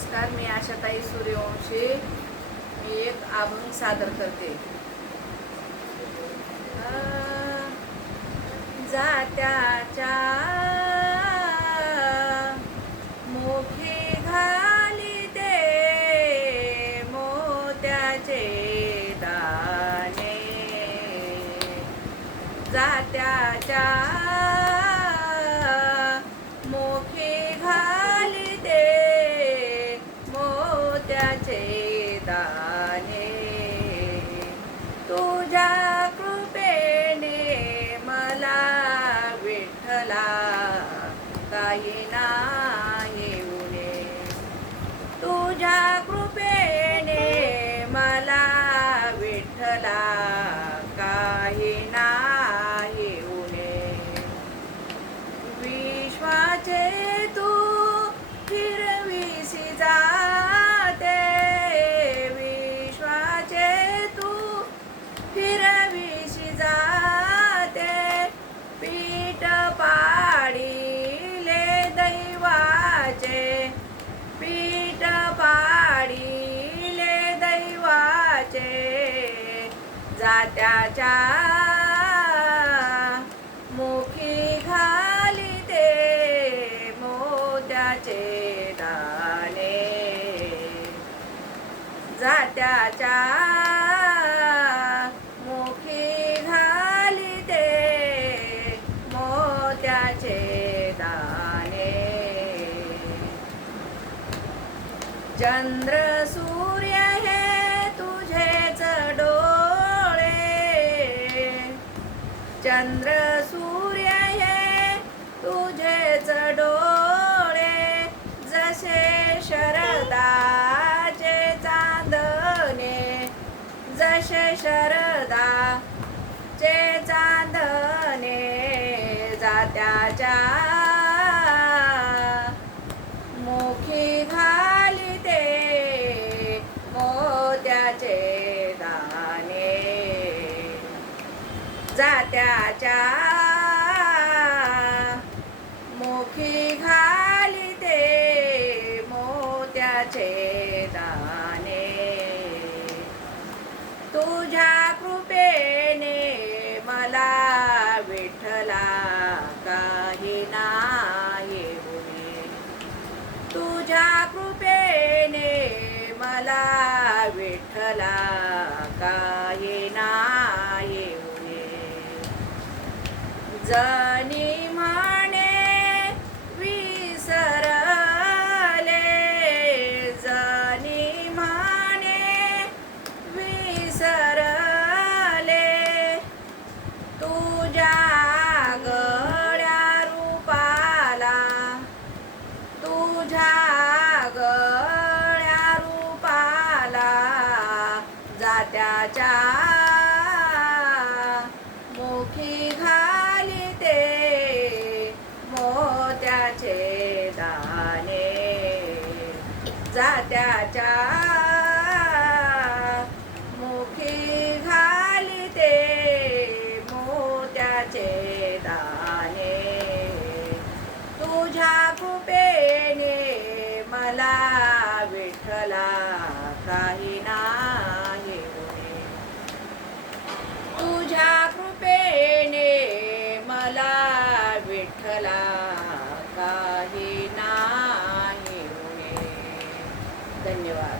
नमस्कार, मी आशाताई सूर्यवंशी. मी एक अभंग सादर करते. जात्याच्या मुखी घालिते मोत्याचे दाणे. जात्याच्या मुखी घालिते मोत्याचे दाणे. तुझ्या कृपेने मला विठ्ठला काही नाही उणे. तुझ्या कृपेने मला विठ्ठला काही नाही उणे. विश्वाचे तू फिरविसी जाते, विश्वाचे तू फिरविसी जाते. पीठ पाडिले दैवाचे, पीठ पाडिले दैवाचे. जात्याच्या मुखी घालिते मोत्याचे दाणे. जात्याच्या मुखी घालिते मोत्याचे दाणे. चंद्र सूर्य हे तुझेच डोळे, चंद्र सूर्य हे तुझेच डोळे. जसे शरदाचे चांदणे, जसे शरदाचे चांदणे. जात्याच्या मुखी घालिते मोत्याचे दाणे. जात्याच्या मुखी घालिते मोत्याचे दाणे. तुझ्या कृपेने मला विठ्ठला काही नाही उणे. तुझ्या कृपेने मला विठ्ठला काही नाही उणे. जनी म्हणे विसरले, जनी म्हणे विसरले. तुझ्या गळ्या रूपाला, तुझ्या गळ्या रूपाला. जात्याच्या मुखी घालिते मोत्याचे दाणे. जात्याच्या मुखी घालिते मोत्याचे दाणे. तुझ्या कृपेने मला विठ्ठला काही नाही उणे. तुझ्या कृपेने मला विठ्ठला काही नाही उणे. धन्यवाद.